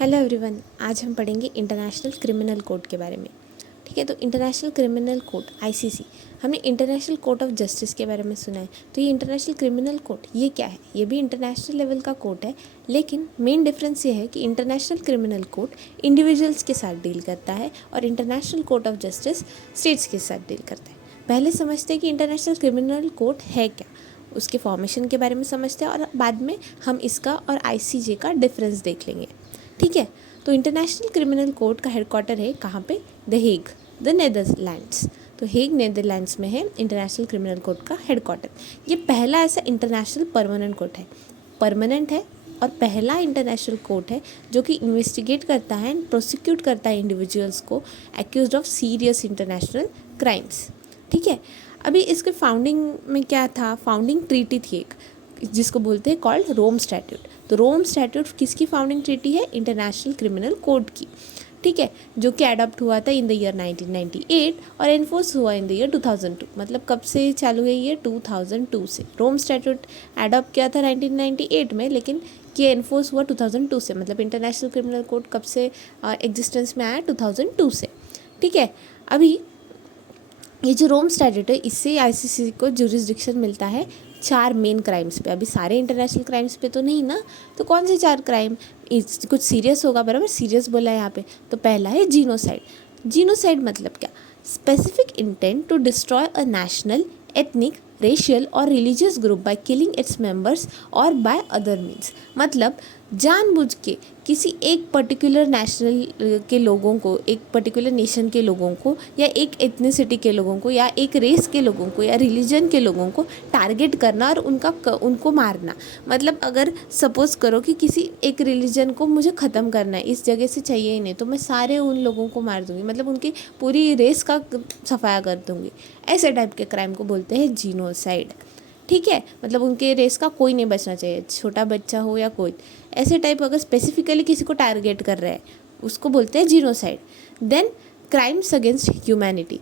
Hello everyone, आज हम पढ़ेंगे इंटरनेशनल क्रिमिनल कोड के बारे में। ठीक है, तो इंटरनेशनल क्रिमिनल कोड आईसीसी, हमने इंटरनेशनल कोर्ट ऑफ जस्टिस के बारे में सुना है। तो ये इंटरनेशनल क्रिमिनल कोड ये क्या है? ये भी इंटरनेशनल लेवल का कोड है, लेकिन मेन डिफरेंस ये है कि इंटरनेशनल क्रिमिनल कोड इंडिविजुअल्स के साथ डील करता है और international court of justice states के साथ डील करता है। पहले समझते हैं कि इंटरनेशनल क्रिमिनल कोड है क्या, उसके फॉर्मेशन के बारे में समझते हैं और बाद में हम इसका और आईसीजे का डिफरेंस देख लेंगे। ठीक है, तो इंटरनेशनल क्रिमिनल कोर्ट का हेडक्वार्टर है कहाँ पे? The Hague, the Netherlands. तो हेग नेदरलैंड्स में है इंटरनेशनल क्रिमिनल कोर्ट का हेडक्वार्टर। ये पहला ऐसा इंटरनेशनल परमानेंट है और पहला इंटरनेशनल कोर्ट है जो कि इन्वेस्टिगेट करता है एंड प्रोसिक्यूट करता है इंडिविजुअल्स को accused of serious international crimes. ठीक है, अभी इसके फाउंडिंग में क्या था? फाउंडिंग ट्रीटी थी एक, जिसको बोलते हैं कॉल्ड रोम स्टैट्यूट। तो रोम स्टैट्यूट किसकी फाउंडिंग ट्रीटी है? इंटरनेशनल क्रिमिनल कोड की। ठीक है, जो कि अडॉप्ट हुआ था इन द ईयर 1998 और एनफोर्स हुआ इन द ईयर 2002। मतलब कब से चालू है ये? 2002 से। रोम स्टैट्यूट अडॉप्ट किया था 1998 में, लेकिन ये एनफोर्स हुआ 2002 से। मतलब इंटरनेशनल क्रिमिनल कोड कब से एग्जिस्टेंस में आया? 2002 से। ठीक है, अभी ये जो रोम स्टैट्यूट है, इससे आईसीसी को जुरिस्डिक्शन मिलता है 4 मेन क्राइम्स पे। अभी सारे इंटरनेशनल क्राइम्स पे तो नहीं ना, तो कौन से 4 क्राइम? कुछ सीरियस होगा, बराबर सीरियस बोला है यहाँ पे। तो पहला है जीनोसाइड। जीनोसाइड मतलब क्या? Specific intent to destroy a national, ethnic, racial और religious group by killing its members और बाय अदर मीन्स। मतलब जानबूझ के किसी एक पर्टिकुलर नेशनल के लोगों को, एक पर्टिकुलर नेशन के लोगों को, या एक एथनिसिटी के लोगों को, या एक रेस के लोगों को, या रिलीजन के लोगों को टारगेट करना और उनको मारना। मतलब अगर सपोज करो कि किसी एक रिलीजन को मुझे ख़त्म करना है, इस जगह से चाहिए ही नहीं, तो मैं सारे उन लोगों को मार दूँगी, मतलब उनकी पूरी रेस का सफाया कर दूँगी। ऐसे टाइप के क्राइम को बोलते हैं जीनोसाइड। ठीक है, मतलब उनके रेस का कोई नहीं बचना चाहिए, छोटा बच्चा हो या कोई। ऐसे टाइप अगर स्पेसिफिकली किसी को टारगेट कर रहे हैं, उसको बोलते हैं genocide. Then crimes against humanity,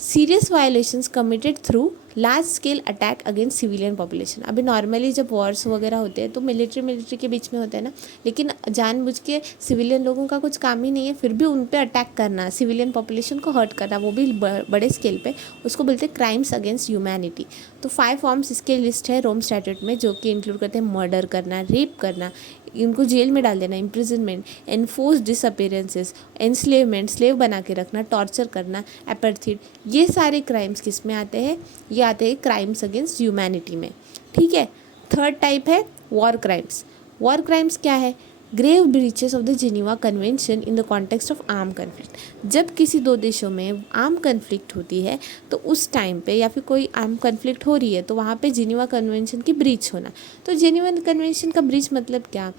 serious violations committed through large scale attack against civilian population. अभी नॉर्मली जब वॉर्स वगैरह होते हैं तो मिलिट्री के बीच में होते हैं ना, लेकिन जानबूझ के सिविलियन लोगों का कुछ काम ही नहीं है, फिर भी उन पे अटैक करना, सिविलियन पॉपुलेशन को हर्ट करना, वो भी बड़े स्केल पे, उसको बोलते हैं क्राइम्स अगेंस्ट ह्यूमैनिटी। तो 5 फॉर्म्स इसके लिस्ट है रोम स्टैट्यूट में, जो कि इंक्लूड करते हैं मर्डर करना, रेप करना, उनको जेल में डाल देना, इम्प्रिजनमेंट, एनफोर्स डिसअपेरेंसेस, एनस्लेवमेंट, स्लेव बना के रखना, टॉर्चर करना, एपार्थीड। ये सारे क्राइम्स किस में आते हैं? ये आते हैं क्राइम्स अगेंस्ट ह्यूमैनिटी में। ठीक है, थर्ड टाइप है वॉर क्राइम्स। वॉर क्राइम्स क्या है? Grave breaches of the Geneva convention in the context of arm conflict. जब किसी दो देशों में आर्म कन्फ्लिक्ट होती है तो उस टाइम पे, या फिर कोई आर्म कन्फ्लिक्ट हो रही है, तो वहाँ पे जिनीवा कन्वेंशन की ब्रीच होना। तो जिनीवा कन्वेंशन का ब्रीच मतलब क्या?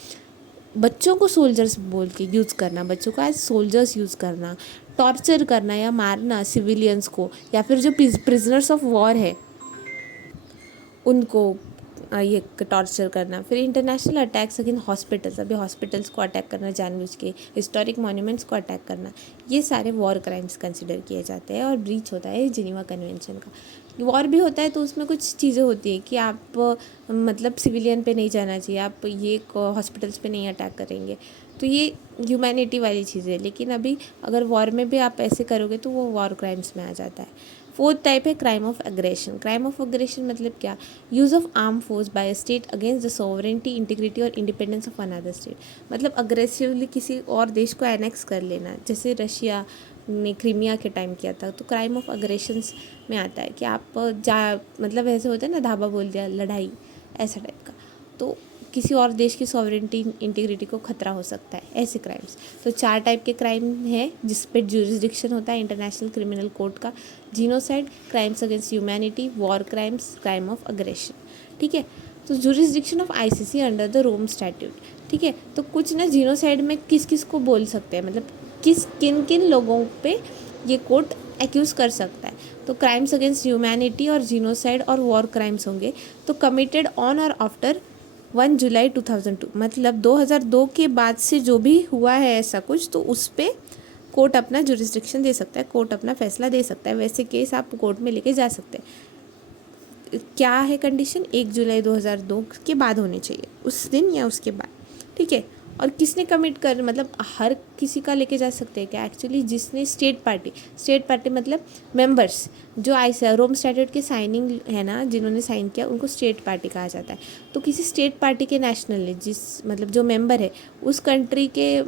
बच्चों को सोल्जर्स बोल के यूज़ करना, बच्चों को एज सोल्जर्स यूज़ करना, टॉर्चर करना या मारना सिविलियंस को, या फिर जो प्रिजनर्स ऑफ वॉर है उनको ये टॉर्चर करना। फिर इंटरनेशनल अटैक्स अगेंस्ट हॉस्पिटल्स, अभी हॉस्पिटल्स को अटैक करना जानबूझ के, हिस्टोरिक मॉन्यूमेंट्स को अटैक करना, ये सारे वॉर क्राइम्स कंसिडर किए जाते हैं और ब्रीच होता है जिनीवा कन्वेंशन का। वॉर भी होता है तो उसमें कुछ चीज़ें होती है कि आप मतलब सिविलियन पे नहीं जाना चाहिए, आप ये हॉस्पिटल्स पे नहीं अटैक करेंगे, तो ये ह्यूमैनिटी वाली चीज़ है। लेकिन अभी अगर वॉर में भी आप ऐसे करोगे तो वो वॉर क्राइम्स में आ जाता है। फोर्थ टाइप है crime of aggression. Crime of aggression मतलब क्या? Use of arm force by a state against the sovereignty, integrity और इंडिपेंडेंस ऑफ अनदर स्टेट। मतलब अग्रेसिवली किसी और देश को एनेक्स कर लेना, जैसे रशिया ने क्रीमिया के टाइम किया था। तो क्राइम ऑफ अग्रेशंस में आता है कि आप मतलब ऐसे होते हैं ना, धाबा बोल दिया, लड़ाई, ऐसा टाइप का। तो किसी और देश की सॉवरेंटी, इंटीग्रिटी को खतरा हो सकता है, ऐसे क्राइम्स। तो 4 टाइप के क्राइम है जिस पे जुरिस्डिक्शन होता है इंटरनेशनल क्रिमिनल कोर्ट का: genocide, crimes against humanity, war crimes, crime of aggression. ठीक है, तो jurisdiction of ICC under the Rome statute. ठीक है, तो कुछ ना जीनोसाइड में किस किस को बोल सकते हैं, मतलब किन किन लोगों पे ये कोर्ट एक्यूज़ कर सकता है। तो क्राइम्स अगेंस्ट ह्यूमैनिटी और जीनोसाइड और वॉर क्राइम्स होंगे तो कमिटेड ऑन और आफ्टर 1 जुलाई 2002, मतलब 2002 के बाद से जो भी हुआ है ऐसा कुछ, तो उस पर कोर्ट अपना जुरिस्डिक्शन दे सकता है, कोर्ट अपना फैसला दे सकता है। वैसे केस आप कोर्ट में लेके जा सकते हैं। क्या है कंडीशन? 1 जुलाई 2002 के बाद होनी चाहिए, उस दिन या उसके बाद। ठीक है, और किसने कमिट कर, मतलब हर किसी का लेके जा सकते हैं क्या? एक्चुअली जिसने स्टेट पार्टी मतलब मेंबर्स, जो रोम स्टैट्यूट के साइनिंग है ना, जिन्होंने साइन किया उनको स्टेट पार्टी कहा जाता है। तो किसी स्टेट पार्टी के नेशनल ने, जिस मतलब जो मेंबर है उस कंट्री के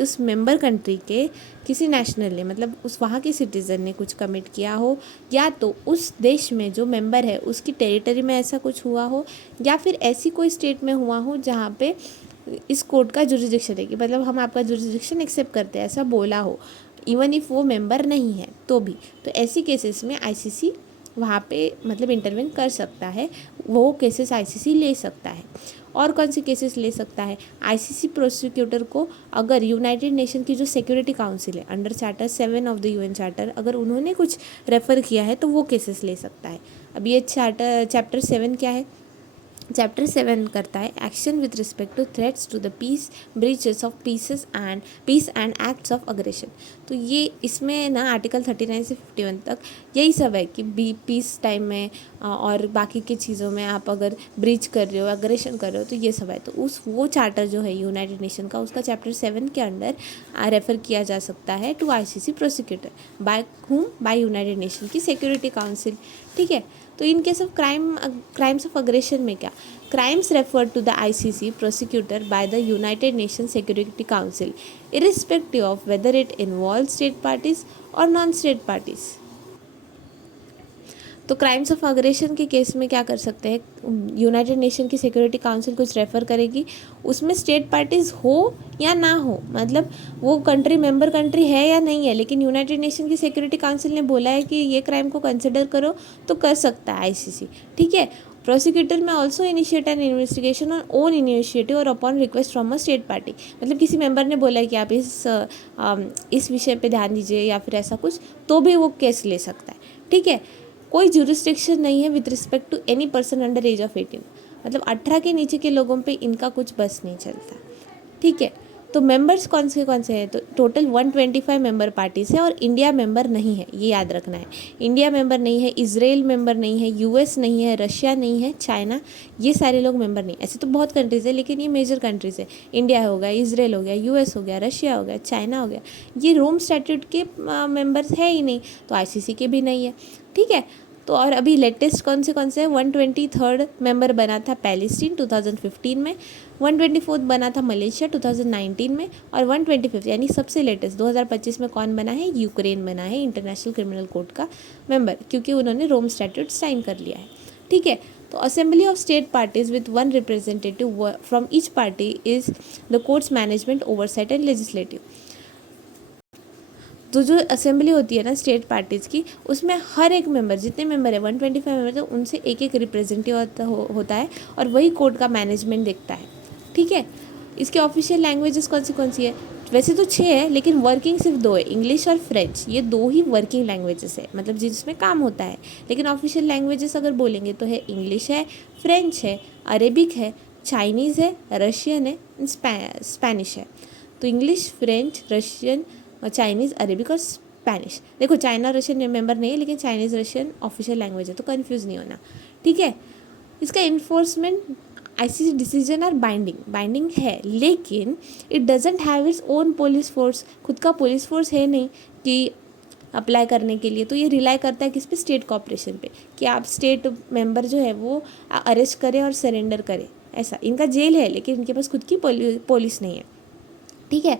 उस मेंबर कंट्री के किसी नेशनल ने, मतलब उस वहाँ के सिटीज़न ने कुछ कमिट किया हो, या तो उस देश में जो मेंबर है उसकी टेरिटरी में ऐसा कुछ हुआ हो, या फिर ऐसी कोई स्टेट में हुआ हो जहाँ पे इस कोर्ट का जुरिडिक्शन है कि मतलब हम आपका जुरिडिक्शन एक्सेप्ट करते हैं, ऐसा बोला हो, इवन इफ़ वो मेंबर नहीं है तो भी। तो ऐसी केसेस में आईसीसी वहाँ पे मतलब इंटरवेन कर सकता है, वो केसेस आईसीसी ले सकता है। और कौन से केसेस ले सकता है? आईसीसी प्रोसिक्यूटर को अगर यूनाइटेड नेशन की जो सिक्योरिटी काउंसिल है under charter 7 of the UN charter, अगर उन्होंने कुछ रेफ़र किया है तो वो केसेस ले सकता है। अब ये चैप्टर 7 क्या है? चैप्टर 7 करता है action with respect to threats to the peace, breaches of peace and acts of aggression. तो ये इसमें ना आर्टिकल 39 से 51 तक यही सब है कि पीस टाइम में और बाकी की चीज़ों में आप अगर ब्रीच कर रहे हो, अग्रेशन कर रहे हो, तो ये सब है। तो वो चार्टर जो है यूनाइटेड नेशन का, उसका चैप्टर 7 के अंडर रेफ़र किया जा सकता है to ICC prosecutor by United Nation की सिक्योरिटी काउंसिल। ठीक है। तो in case of crimes of aggression में क्या? Crimes referred to the ICC prosecutor by the United Nation security council irrespective of whether it involve state parties और non state parties. तो crimes of aggression के case में क्या कर सकते हैं? यूनाइटेड नेशन की सिक्योरिटी काउंसिल कुछ रेफ़र करेगी, उसमें स्टेट पार्टीज़ हो या ना हो, मतलब वो कंट्री मेंबर कंट्री है या नहीं है, लेकिन यूनाइटेड नेशन की सिक्योरिटी काउंसिल ने बोला है कि ये क्राइम को कंसिडर करो, तो कर सकता है आईसीसी। ठीक है। Prosecutor may also initiate an investigation on own initiative और upon request from a state party. मतलब किसी मेंबर ने बोला है कि आप इस विषय पे ध्यान दीजिए या फिर ऐसा कुछ, तो भी वो केस ले सकता है। ठीक है। कोई जुरिस्डिक्शन नहीं है with respect to any person under age of 18, मतलब 18 के नीचे के लोगों पे इनका कुछ बस नहीं चलता। ठीक है। तो मेंबर्स कौन से हैं? तो टोटल 125 मेंबर पार्टीज है और इंडिया मेंबर नहीं है, ये याद रखना है। इंडिया मेंबर नहीं है, इजराइल मेंबर नहीं है, यूएस नहीं है, रशिया नहीं है, चाइना, ये सारे लोग मेंबर नहीं। ऐसे तो बहुत कंट्रीज़ है लेकिन ये मेजर कंट्रीज़ है। इंडिया हो गया, इजराइल हो गया, यूएस हो गया, रशिया हो गया, चाइना हो गया, ये रोम स्टैट्यूट के मेंबर्स है ही नहीं, तो आईसीसी के भी नहीं है। ठीक है। तो और अभी लेटेस्ट कौन से हैं? 123rd मेंबर बना था पैलेस्टीन 2015 में, 124th बना था मलेशिया 2019 में, और 125th यानी सबसे लेटेस्ट 2025 में कौन बना है? यूक्रेन बना है इंटरनेशनल क्रिमिनल कोर्ट का मेंबर, क्योंकि उन्होंने रोम स्टैट्यूट साइन कर लिया है। ठीक है। तो assembly of state parties with one representative from each party is the courts management oversight and legislative. तो जो असेंबली होती है ना स्टेट पार्टीज़ की, उसमें हर एक मेंबर, जितने मेंबर है 125 मेंबर, तो उनसे एक एक रिप्रेजेंटेटिव होता है और वही कोर्ट का मैनेजमेंट देखता है। ठीक है। इसके ऑफिशियल लैंग्वेजेस कौन सी है? वैसे तो 6 है लेकिन वर्किंग सिर्फ 2 है, इंग्लिश और फ्रेंच, ये 2 ही वर्किंग लैंग्वेजेस है, मतलब जिसमें काम होता है। लेकिन ऑफिशियल लैंग्वेजेस अगर बोलेंगे तो है इंग्लिश है, फ्रेंच है, अरेबिक है, चाइनीज़ है, रशियन है, स्पेनिश है। तो इंग्लिश, फ्रेंच, रशियन और चाइनीज़, अरेबिक और स्पेनिश। देखो चाइना रशियन मेंबर नहीं है लेकिन चाइनीज़ रशियन ऑफिशियल लैंग्वेज है, तो कंफ्यूज नहीं होना। ठीक है। इसका enforcement, ICC decision are binding है, लेकिन it doesn't have its own police force, खुद का पुलिस फोर्स है नहीं कि अप्लाई करने के लिए। तो ये रिलाई करता है किस पे? स्टेट कॉपरेशन पे, कि आप स्टेट मेंबर जो है वो अरेस्ट करें और सरेंडर करें, ऐसा। इनका जेल है लेकिन इनके पास खुद की पुलिस नहीं है। ठीक है।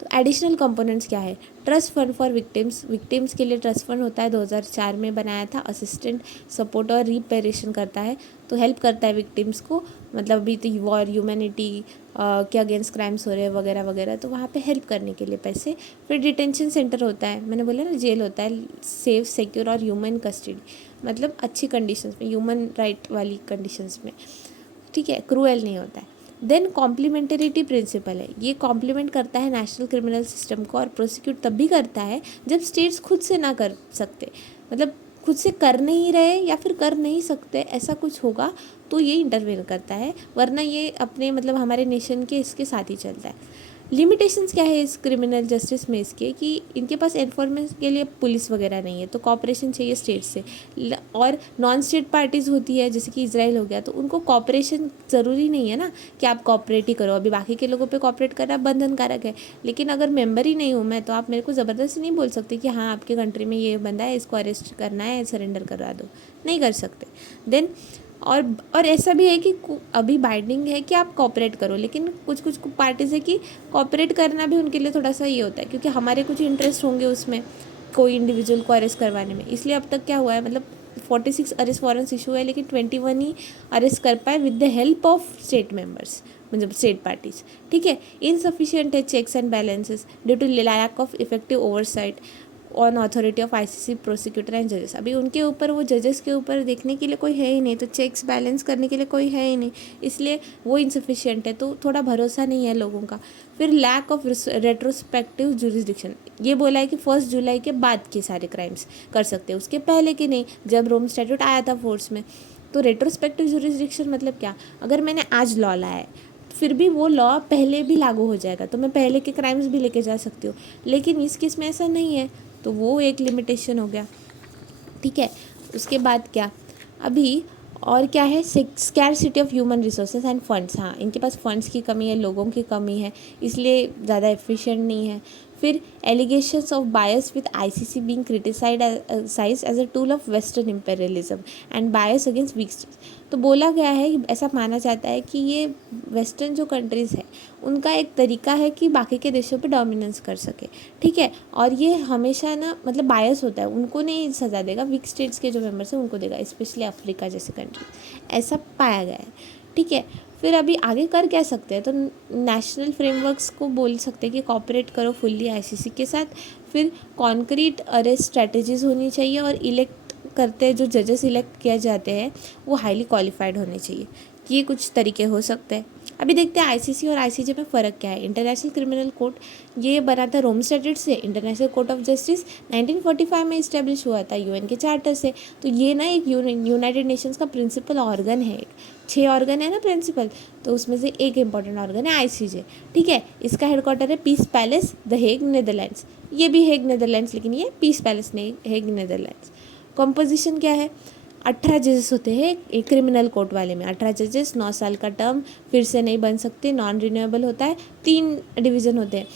तो एडिशनल कंपोनेंट्स क्या है? ट्रस्ट फंड फॉर विक्टिम्स के लिए ट्रस्ट फंड होता है, 2004 में बनाया था। असिस्टेंट, सपोर्ट और रिपेरेशन करता है, तो हेल्प करता है विक्टिम्स को, मतलब अभी तो वॉर, ह्यूमैनिटी के अगेंस्ट क्राइम्स हो रहे हैं वगैरह वगैरह, तो वहाँ पे हेल्प करने के लिए पैसे। फिर डिटेंशन सेंटर होता है, मैंने बोला ना जेल होता है, सेफ, सिक्योर और ह्यूमन कस्टडी, मतलब अच्छी कंडीशंस में, ह्यूमन राइट वाली कंडीशंस में। ठीक है। क्रूएल नहीं होता है। देन कॉम्प्लीमेंटरिटी प्रिंसिपल है, ये कॉम्प्लीमेंट करता है नेशनल क्रिमिनल सिस्टम को, और प्रोसिक्यूट तब भी करता है जब स्टेट्स खुद से ना कर सकते, मतलब खुद से कर नहीं रहे या फिर कर नहीं सकते, ऐसा कुछ होगा तो ये इंटरवेन करता है, वरना ये अपने मतलब हमारे नेशन के इसके साथ ही चलता है। लिमिटेशंस क्या है इस क्रिमिनल जस्टिस में इसके, कि इनके पास एनफोर्समेंट के लिए पुलिस वगैरह नहीं है, तो कॉपरेशन चाहिए स्टेट से। और नॉन स्टेट पार्टीज़ होती है, जैसे कि इसराइल हो गया, तो उनको कॉपरेशन ज़रूरी नहीं है ना कि आप कॉपरेट ही करो। अभी बाकी के लोगों पे कॉपरेट करना बंधनकारक है, लेकिन अगर मेंबर ही नहीं हूँ मैं, तो आप मेरे को ज़बरदस्ती नहीं बोल सकते कि हाँ आपके कंट्री में ये बंदा है, इसको अरेस्ट करना है, सरेंडर करवा दो, नहीं कर सकते। देन और ऐसा भी है कि अभी बाइंडिंग है कि आप कॉपरेट करो, लेकिन कुछ कुछ पार्टीज़ है कि कॉपरेट करना भी उनके लिए थोड़ा सा ये होता है, क्योंकि हमारे कुछ इंटरेस्ट होंगे उसमें कोई इंडिविजुअल को अरेस्ट करवाने में। इसलिए अब तक क्या हुआ है, मतलब 46 अरेस्ट वारंट्स इशू है, लेकिन 21 ही अरेस्ट कर पाए with the help of state members, मतलब स्टेट पार्टीज। ठीक है, इनसफिशिएंट है checks and balances due to lack of effective oversight on authority of ICC prosecutor and जजेस। अभी उनके ऊपर, वो जजेस के ऊपर देखने के लिए कोई है ही नहीं, तो चेक्स बैलेंस करने के लिए कोई है ही नहीं, इसलिए वो इनसफिशिएंट है, तो थोड़ा भरोसा नहीं है लोगों का। फिर लैक ऑफ रेट्रोस्पेक्टिव जुरिस्डिक्शन, ये बोला है कि 1 जुलाई के बाद के सारे क्राइम्स कर सकते हैं, उसके पहले के नहीं, जब रोम स्टैट्यूट आया था फोर्स में। तो रेट्रोस्पेक्टिव जुरिस्डिक्शन मतलब क्या, अगर मैंने आज लॉ लाया है फिर भी वो लॉ पहले भी लागू हो जाएगा, तो मैं पहले के क्राइम्स भी लेके जा सकती हूँ, लेकिन इस केस में ऐसा नहीं है, तो वो एक लिमिटेशन हो गया। ठीक है, उसके बाद क्या, अभी और क्या है, scarcity of human resources end funds. हाँ, इनके पास फंड्स की कमी है, लोगों की कमी है, इसलिए ज़्यादा एफिशिएंट नहीं है। फिर allegations of bias with ICC being criticised as a tool of western imperialism and bias against weak states. तो बोला गया है, ऐसा माना जाता है कि ये वेस्टर्न जो कंट्रीज़ है उनका एक तरीका है कि बाकी के देशों पे डोमिनेंस कर सके। ठीक है, और ये हमेशा ना मतलब बायस होता है, उनको नहीं सज़ा देगा, वीक स्टेट्स के जो मेंबर्स हैं उनको देगा, स्पेशली अफ्रीका जैसे कंट्री, ऐसा पाया गया है। ठीक है, फिर अभी आगे कर क्या सकते हैं, तो नेशनल फ्रेमवर्क्स को बोल सकते हैं कि कॉपरेट करो फुल्ली आईसीसी के साथ। फिर कॉन्क्रीट अरेस्ट स्ट्रैटेजीज होनी चाहिए, और इलेक्ट करते जो जजेस इलेक्ट किए जाते हैं वो हाईली क्वालिफाइड होने चाहिए। ये कुछ तरीके हो सकते हैं। अभी देखते हैं आईसीसी और आईसीजे में फ़र्क क्या है। इंटरनेशनल क्रिमिनल कोर्ट ये बना था रोम स्टैट्यूट से, इंटरनेशनल कोर्ट ऑफ जस्टिस 1945 में इस्टेब्लिश हुआ था यूएन के चार्टर से। तो ये ना एक यूनाइटेड नेशंस का प्रिंसिपल ऑर्गन है, 6 ऑर्गन है ना प्रिंसिपल, तो उसमें से एक इम्पॉर्टेंट ऑर्गन है आईसीजे। ठीक है, इसका हेडक्वार्टर है piece palace the Hague Netherlands. ये भी हेग नीदरलैंड्स, लेकिन ये पीस पैलेस नहीं, हेग नीदरलैंड्स। कॉम्पोजिशन क्या है, 18 जजेस होते हैं एक क्रिमिनल कोर्ट वाले में, 18 जजेस, 9 साल का टर्म, फिर से नहीं बन सकते, नॉन रिन्यूएबल होता है। 3 डिवीज़न होते हैं,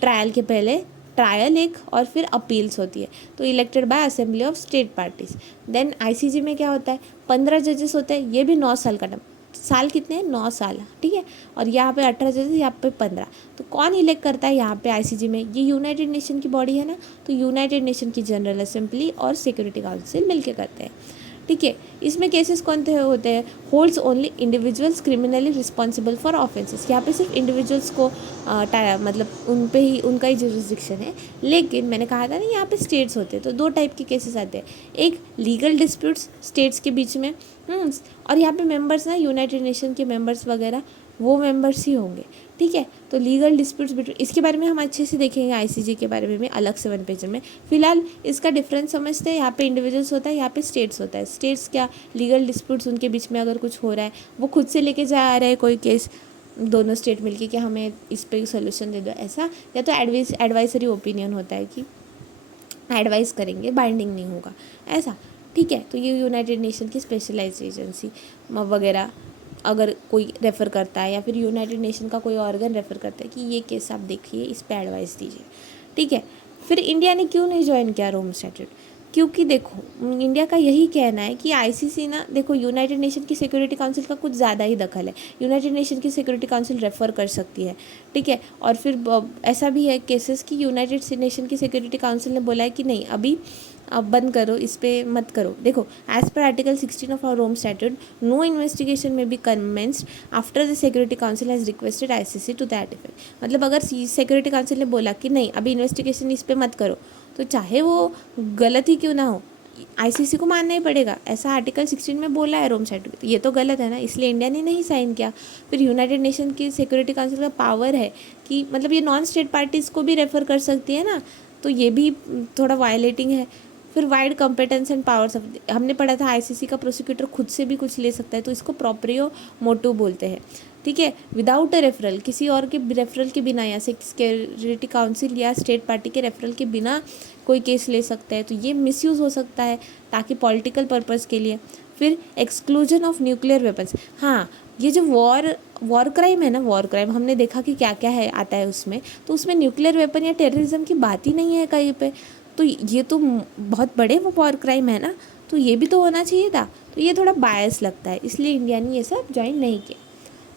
ट्रायल के पहले ट्रायल एक, और फिर अपील्स होती है, तो elected by assembly of state parties. Then ICJ में क्या होता है, 15 जजेस होते हैं, ये भी 9 साल का टर्म, साल कितने हैं, 9 साल। ठीक है, और यहाँ पे 18 जजेस, यहाँ पे 15। तो कौन इलेक्ट करता है यहाँ पे आईसीजे में, ये यूनाइटेड नेशन की बॉडी है ना, तो यूनाइटेड नेशन की जनरल असेंबली और सिक्योरिटी काउंसिल मिलके करते हैं। ठीक है, इसमें केसेस कौन से होते हैं, holds only individuals criminally responsible for offences. यहाँ पे सिर्फ इंडिविजुअल्स को मतलब उन पे ही उनका ही जुरिस्डिक्शन है। लेकिन मैंने कहा था ना यहाँ पे स्टेट्स होते हैं, तो 2 टाइप के केसेस आते हैं, एक लीगल डिस्प्यूट्स स्टेट्स के बीच में, और यहाँ पे मेंबर्स ना यूनाइटेड नेशन के मेंबर्स वगैरह वो मेंबर्स ही होंगे। ठीक है, तो लीगल डिस्प्यूट्स बिटवीन, इसके बारे में हम अच्छे से देखेंगे आईसीजे के बारे में अलग से 1 पेज में। फिलहाल इसका डिफरेंस समझते हैं, यहाँ पे इंडिविजुअल्स होता है, यहाँ पे स्टेट्स होता है। स्टेट्स क्या, लीगल डिस्प्यूट्स उनके बीच में अगर कुछ हो रहा है, वो खुद से लेके जा रहे हैं कोई केस, दोनों स्टेट मिलके कि हमें इस पे सोल्यूशन दे दो ऐसा, या तो एडवाइजरी ओपिनियन होता है कि एडवाइस करेंगे, बाइंडिंग नहीं होगा ऐसा। ठीक है, तो ये यूनाइटेड नेशन की स्पेशलाइज्ड एजेंसी वगैरह अगर कोई रेफ़र करता है, या फिर यूनाइटेड नेशन का कोई ऑर्गन रेफ़र करता है कि ये केस आप देखिए, इस पे एडवाइस दीजिए। ठीक है, फिर इंडिया ने क्यों नहीं ज्वाइन किया रोम स्टैट्यूट, क्योंकि देखो इंडिया का यही कहना है कि आईसीसी ना, देखो यूनाइटेड नेशन की सिक्योरिटी काउंसिल का कुछ ज़्यादा ही दखल है, यूनाइटेड नेशन की सिक्योरिटी काउंसिल रेफ़र कर सकती है। ठीक है, और फिर ऐसा भी है केसेस कि यूनाइटेड नेशन की सिक्योरिटी काउंसिल ने बोला है कि नहीं अभी अब बंद करो, इस पर मत करो। देखो as per article 16 of our Rome statute, no investigation may be commenced after the security council has requested ICC to that effect. मतलब अगर सिक्योरिटी काउंसिल ने बोला कि नहीं अभी इन्वेस्टिगेशन इस पर मत करो, तो चाहे वो गलत ही क्यों ना हो, आईसीसी को मानना ही पड़ेगा, ऐसा आर्टिकल 16 में बोला है रोम स्टैट्यूट। ये तो गलत है ना, इसलिए इंडिया ने नहीं साइन किया। फिर यूनाइटेड नेशन की सिक्योरिटी काउंसिल का पावर है कि मतलब ये नॉन स्टेट पार्टीज़ को भी रेफ़र कर सकती है ना, तो ये भी थोड़ा वायलेटिंग है। फिर wide competence and powers of, हमने पढ़ा था आईसीसी का प्रोसिक्यूटर खुद से भी कुछ ले सकता है, तो इसको प्रोप्रियो मोटो बोलते हैं। ठीक है, विदाउट अ रेफरल, किसी और के रेफरल के बिना या सिक्योरिटी काउंसिल या स्टेट पार्टी के रेफरल के बिना कोई केस ले सकता है, तो ये मिसयूज़ हो सकता है ताकि पॉलिटिकल पर्पज़ के लिए। फिर एक्सक्लूजन ऑफ न्यूक्लियर वेपन्स, हाँ ये जो वॉर क्राइम है ना, वॉर क्राइम हमने देखा कि क्या क्या है आता है उसमें, तो उसमें न्यूक्लियर वेपन या टेररिज्म की बात ही नहीं है कहीं पे, तो ये तो बहुत बड़े वो वॉर क्राइम है ना, तो ये भी तो होना चाहिए था। तो ये थोड़ा बायस लगता है, इसलिए इंडिया ने ये सब ज्वाइन नहीं किया।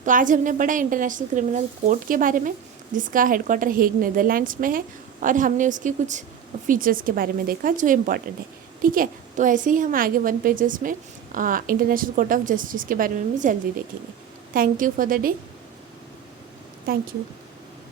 तो आज हमने पढ़ा इंटरनेशनल क्रिमिनल कोर्ट के बारे में, जिसका हेडक्वार्टर हेग नीदरलैंड्स में है, और हमने उसके कुछ फीचर्स के बारे में देखा जो इम्पॉर्टेंट है। ठीक है, तो ऐसे ही हम आगे 1 पेजेस में इंटरनेशनल कोर्ट ऑफ जस्टिस के बारे में भी जल्दी देखेंगे। Thank you for the day. Thank you.